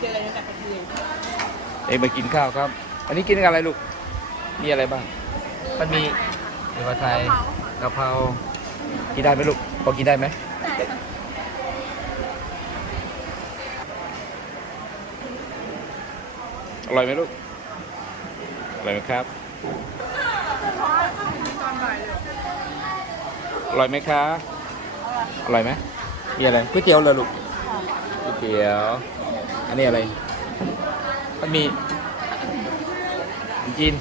เจอกันตั้งแต่กลางคืนเอ็งมากินข้าวครับ อันนี้กินกับอะไรลูก มีอะไรบ้าง มันมีเนื้อไทยกะเพรา กินได้ไหมลูก พอกินได้ไหมอร่อยไหมลูก อร่อยไหมครับ อร่อยไหมคะอร่อยไหมมีอะไรก๋วยเตี๋ยวเลยลูกก๋วยเตี๋ยว อันนี้อะไรมันมีขนมจีน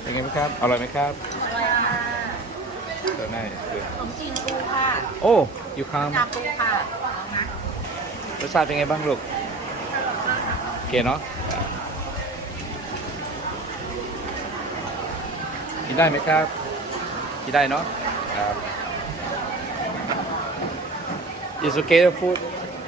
เป็นไงบ้างครับ อร่อยไหมครับ อร่อยค่ะตัวไหนขนมจีนปูค่ะ โอ้อยู่คามน้ำปูค่ะลองนะรสชาติเป็นไงบ้างลูกโอเคเนาะ กินได้ไหมครับ กินได้เนาะครับ Is okay the food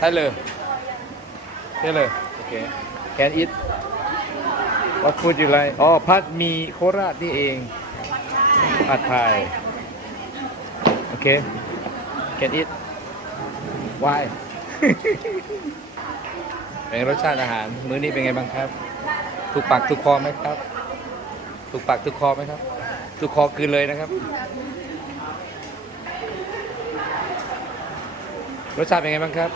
โอเค can eat what food you like อ๋อผัดมีโคราชนี่เองผัดไทยโอเค can eat why เป็นไงรสชาติอาหาร มื้อนี้เป็นไงบ้างครับ ถูกปากถูกคอไหมครับ ถูกปากถูกคอไหมครับ ถูกคอคืนเลยนะครับ รสชาติเป็นไงบ้างครับ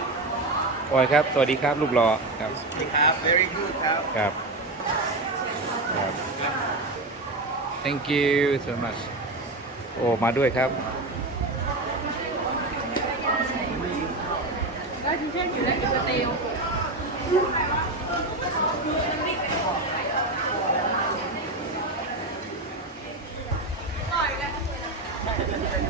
อร่อยครับ สวัสดีครับลูกหล่อครับครับ very good ครับครับครับ thank you so much โอ้มาด้วยครับได้ชิ้นเช่นอยู่ได้กินสเตีลเป็น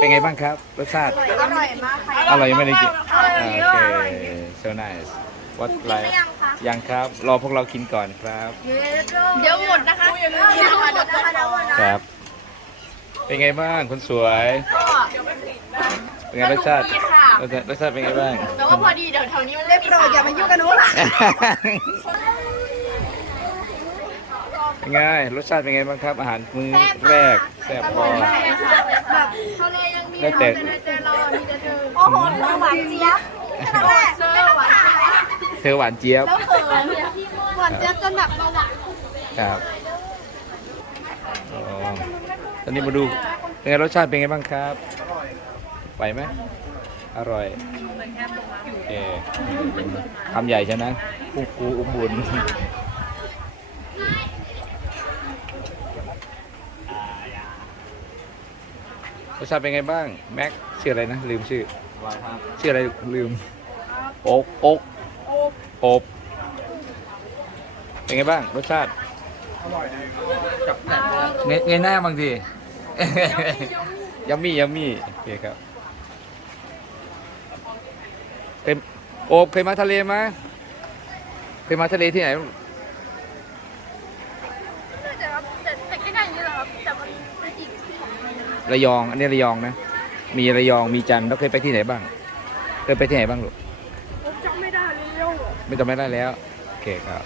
เป็นไงบ้างครับ รสชาติ อร่อยมากค่ะ อร่อยยังไม่ได้กินอร่อยเยอะโออร่อยเค so nice what กิน like หรือยังคะ ยังครับ รอพวกเรากินก่อนครับ เดี๋ยวหมดนะคะเดี๋ยวหมดนะคะเดี๋ยวหมดนะครับ เป็นไงบ้างคนสวยก็เป็นไงรสชาติสนุกดีค่ะรสชาติรสชาติเป็นไงบ้าง แล้วก็พอดีเดี๋ยวแถวนี้มันไม่โปรดอย่ามายุ่งกันนู้นล่ะ เป็นไงรสชาติเป็นไงบ้างครับ อาหารมื้อแรกแซ่บพอแบบทะเลยังมีแล้วแต่เจอรอมีแต่เธอโอ้โหหวานเจี๊ยบเจอหวานเจี๊ยบเธอหวานเจี๊ยบแล้วเขินหวานเจี๊ยบจนแบบเบาหวานครับอ๋อตอนนี้มาดูเป็นไงรสชาติเป็นไงบ้างครับไหวไหมอร่อยโอเคคำใหญ่ใช่ไหมกูกูอุ้มบุญ รสชาติเป็นไงบ้าง แม็กชื่ออะไรนะ ลืมชื่อชื่ออะไรลืมโอ๊กโอ๊กโอ๊บเป็นไงบ้าง รสชาติเงยเงยหน้าบางทียัมมี่ยัมมี่โอเคครับเคยโอบเคยมาทะเลไหมเคยมาทะเลที่ไหน แต่แต่ใกล้ๆนี่แหละครับแต่มันเป็นอีกที่ของมัน ระยอง อันนี้ระยองนะ มีระยองมีจันทร์แล้วเคยไปที่ไหนบ้าง เคยไปที่ไหนบ้างลูกผมจำไม่ได้แล้วไม่จำไม่ได้แล้ว โอเคครับ